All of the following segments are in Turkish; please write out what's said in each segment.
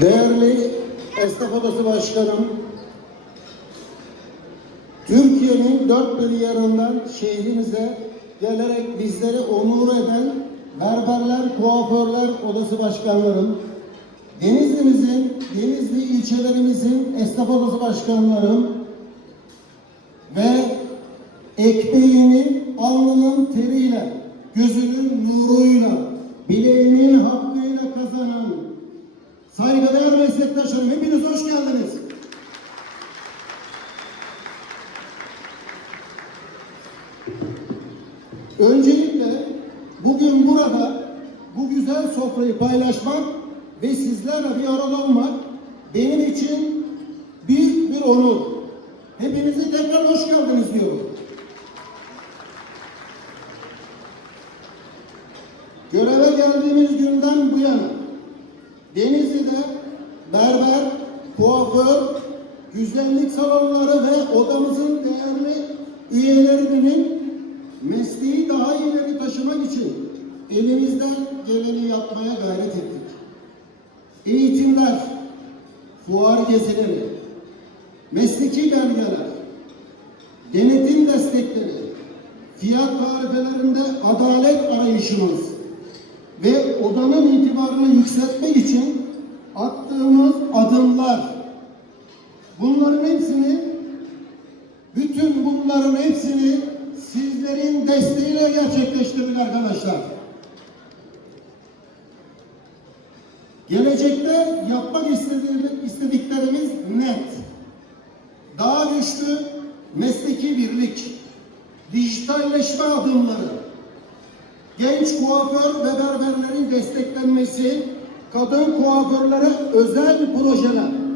Değerli Esnaf Odası Başkanım, Türkiye'nin dört bir yanından şehrimize gelerek bizleri onur eden berberler, kuaförler odası başkanlarım, Denizli'mizin, Denizli ilçelerimizin esnaf odası başkanlarım ve ekmeğini alnının teriyle, gözünün nuruyla, bileğinin hakkıyla kazanan saygıdeğer meslektaşlarım hepiniz hoş geldiniz. Öncelikle bugün burada bu güzel sofrayı paylaşmak ve sizlerle bir arada olmak benim için büyük bir onur. Hepinize tekrar hoş geldiniz diyorum. Göreve geldiğimiz günden bu yana Denizli'de berber, kuaför, güzellik salonları ve odamızın değerli üyelerinin mesleği daha ileri taşımak için elimizden geleni yapmaya gayret ettik. Eğitimler, fuar gezileri, mesleki belgeler, denetim destekleri, fiyat tarifelerinde adalet arayışımız ve odanın itibarını yükseltmek için attığımız adımlar, bunların hepsini, bütün bunların hepsini sizlerin desteğiyle gerçekleştirdik arkadaşlar. Gelecekte yapmak istediklerimiz net. Daha güçlü mesleki birlik, dijitalleşme adımları, genç kuaför ve berberlerin desteklenmesi, kadın kuaförlere özel projeler.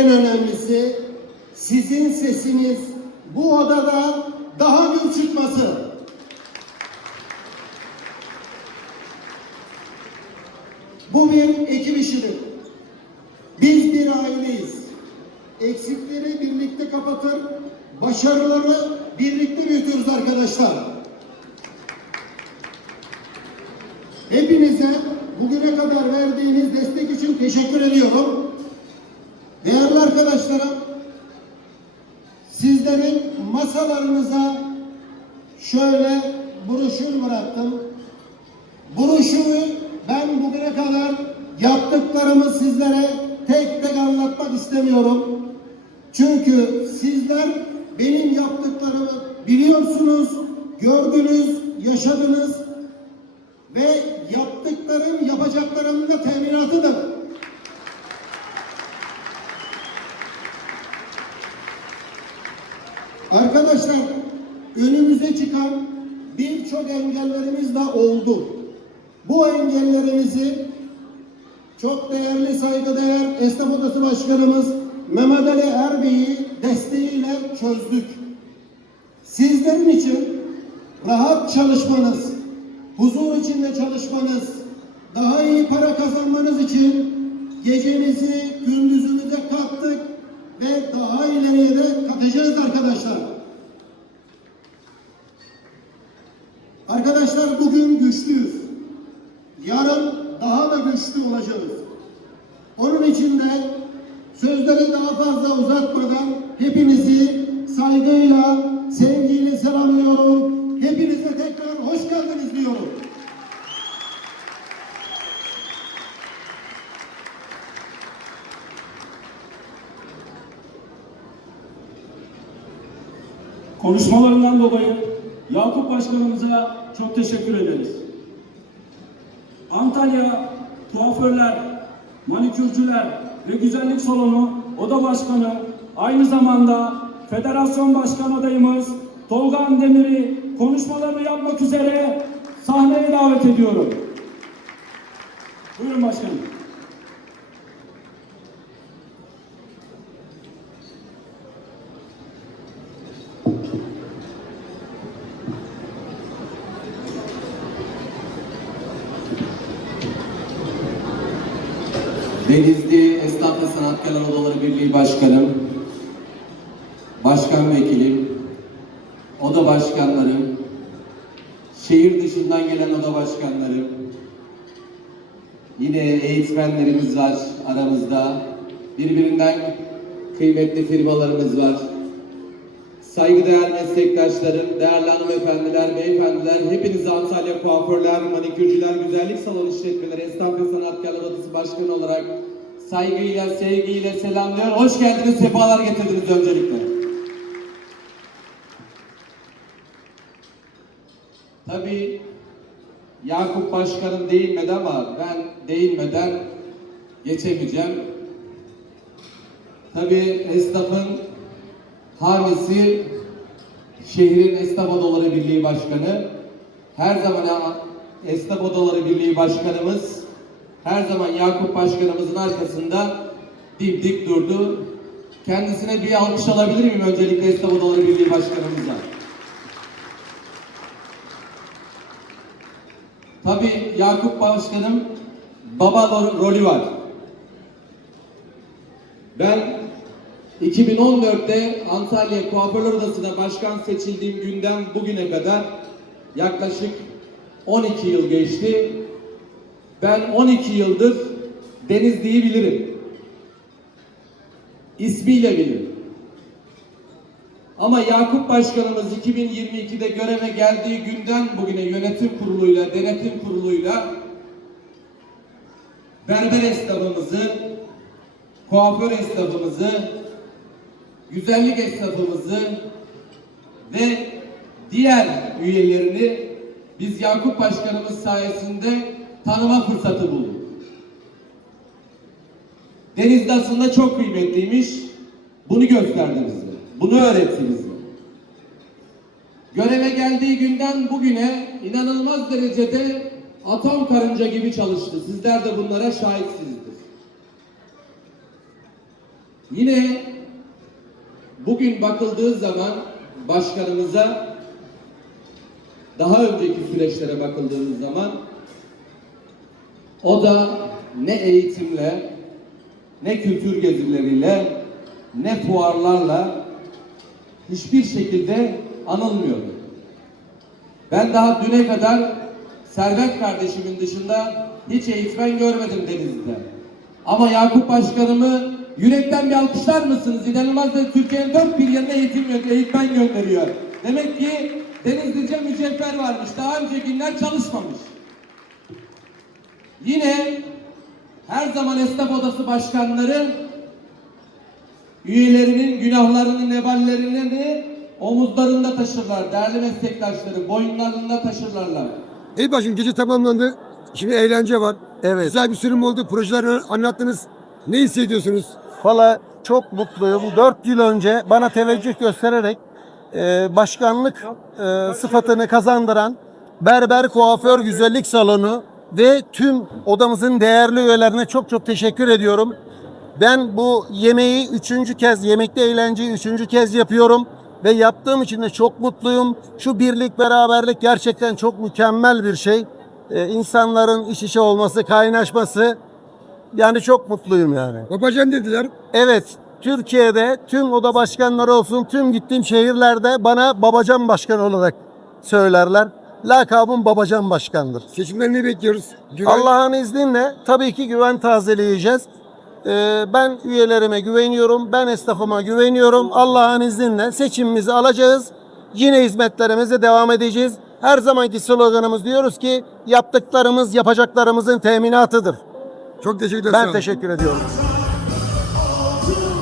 En önemlisi sizin sesiniz bu odada daha gür çıkması. Bu bir ekip işidir. Biz bir aileyiz. Eksikleri birlikte kapatır, başarıları birlikte büyütürüz arkadaşlar. Hepinize bugüne kadar verdiğiniz destek için teşekkür ediyorum. Arkadaşlarım, sizlerin masalarınıza şöyle broşür bıraktım. Broşürü ben bugüne kadar yaptıklarımı sizlere tek tek anlatmak istemiyorum. Çünkü sizler benim yaptıklarımı biliyorsunuz, gördünüz, yaşadınız ve yaptıklarım yapacaklarımın da teminatıdır. Arkadaşlar önümüze çıkan birçok engellerimiz de oldu. Bu engellerimizi çok değerli saygıdeğer Esnaf Odası Başkanımız Mehmet Ali Erbey'i desteğiyle çözdük. Sizlerin için rahat çalışmanız, huzur içinde çalışmanız, daha iyi para kazanmanız için gecenizi gündüzünüze kattık ve daha ileriye de katacağız arkadaşlar. Arkadaşlar bugün güçlüyüz. Yarın daha da güçlü olacağız. Onun için de sözleri daha fazla uzatmadan hepinizi saygıyla, sevgiyle selamlıyorum. Hepinize tekrar hoş geldiniz diyorum. Konuşmalarından dolayı Yakup Başkanımıza çok teşekkür ederiz. Antalya Kuaförler, Manikürcüler ve Güzellik Salonu Oda Başkanı aynı zamanda Federasyon Başkan adayımız Tolga Andemir'i konuşmalarını yapmak üzere sahneye davet ediyorum. Buyurun başkanım. Denizli Esnaf ve Sanatkarlar Odaları Birliği Başkanım, Başkan Vekilim, Oda Başkanlarım, şehir dışından gelen oda başkanları, yine eğitmenlerimiz var aramızda, birbirinden kıymetli firmalarımız var. Saygıdeğer meslektaşlarım, değerli hanımefendiler, beyefendiler, hepinizi Antalya Kuaförler, Manikürcüler, Güzellik Salon İşletmeleri, Esnaf ve Sanatkarlar Odası Başkanı olarak saygıyla, sevgiyle selamlıyorum. Hoş geldiniz, sefalar getirdiniz öncelikle. Tabii Yakup Başkanım değinmedi ama ben değinmeden geçemeyeceğim. Tabii esnafın hamisi şehrin Esnaf Odaları Birliği Başkanı. Her zaman Esnaf Odaları Birliği Başkanımız her zaman Yakup Başkanımızın arkasında dimdik durdu. Kendisine bir alkış alabilir miyim öncelikle Esnaf Odaları Birliği Başkanımıza? Tabii Yakup Başkanım baba ro- rolü var. Ben 2014'te Antalya Kuaförler Odası'na başkan seçildiğim günden bugüne kadar yaklaşık 12 yıl geçti. Ben 12 yıldır Denizli'yi bilirim. İsmiyle bilirim. Ama Yakup Başkanımız 2022'de göreve geldiği günden bugüne yönetim kuruluyla, denetim kuruluyla berber esnafımızı, kuaför esnafımızı, güzellik esnafımızı ve diğer üyelerini biz Yakup Başkanımız sayesinde tanıma fırsatı bulduk. Denizli aslında çok kıymetliymiş. Bunu gösterdi bize. Bunu öğretti bize. Göreve geldiği günden bugüne inanılmaz derecede atom karınca gibi çalıştı. Sizler de bunlara şahitsizdir. Yine bugün bakıldığı zaman başkanımıza daha önceki süreçlere bakıldığımız zaman o da ne eğitimle ne kültür gezileriyle ne fuarlarla hiçbir şekilde anılmıyordu. Ben daha düne kadar Servet kardeşimin dışında hiç eğitmen görmedim Denizli'de. Ama Yakup Başkanımı yürekten bir alkışlar mısınız? İnanılmaz da Türkiye'nin dört bir yerine eğitim, eğitmen gönderiyor. Demek ki Denizlice mücevher varmış. Daha önce günler çalışmamış. Yine her zaman esnaf odası başkanları üyelerinin günahlarını, neballerini omuzlarında taşırlar. Değerli meslektaşları boyunlarında taşırlarlar. İyi başım gece tamamlandı. Şimdi eğlence var. Evet. Güzel bir sürüm oldu. Projeleri anlattınız. Ne hissediyorsunuz? Valla çok mutluyum. 4 yıl önce bana teveccüh göstererek e, başkanlık e, sıfatını kazandıran Berber Kuaför Güzellik Salonu ve tüm odamızın değerli üyelerine çok çok teşekkür ediyorum. Ben bu yemeği üçüncü kez, yemekte eğlenceyi üçüncü kez yapıyorum ve yaptığım için de çok mutluyum. Şu birlik, beraberlik gerçekten çok mükemmel bir şey. Ee, insanların iş içe olması, kaynaşması yani çok mutluyum yani. Babacan dediler. Evet, Türkiye'de tüm oda başkanları olsun, tüm gittiğim şehirlerde bana babacan başkan olarak söylerler. Lakabım babacan başkandır. Seçimden ne bekliyoruz? Güven- Allah'ın izniyle tabii ki güven tazeleyeceğiz. Ee, ben üyelerime güveniyorum, ben esnafıma güveniyorum. Allah'ın izniyle seçimimizi alacağız. Yine hizmetlerimize devam edeceğiz. Her zamanki sloganımız diyoruz ki yaptıklarımız yapacaklarımızın teminatıdır. Çok teşekkür ederim. Ben teşekkür ediyorum. Altın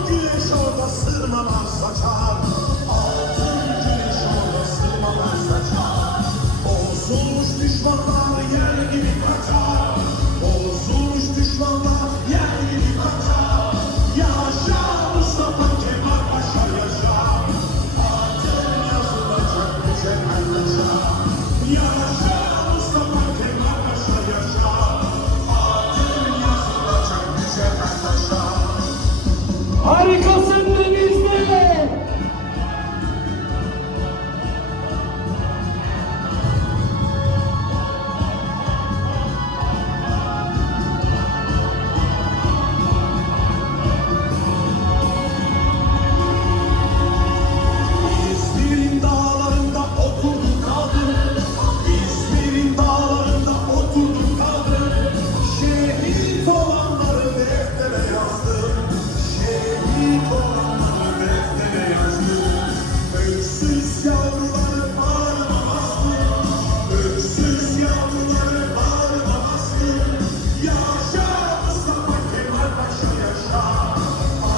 Harikasın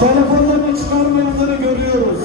Telefonlarını çıkarmayanları görüyoruz.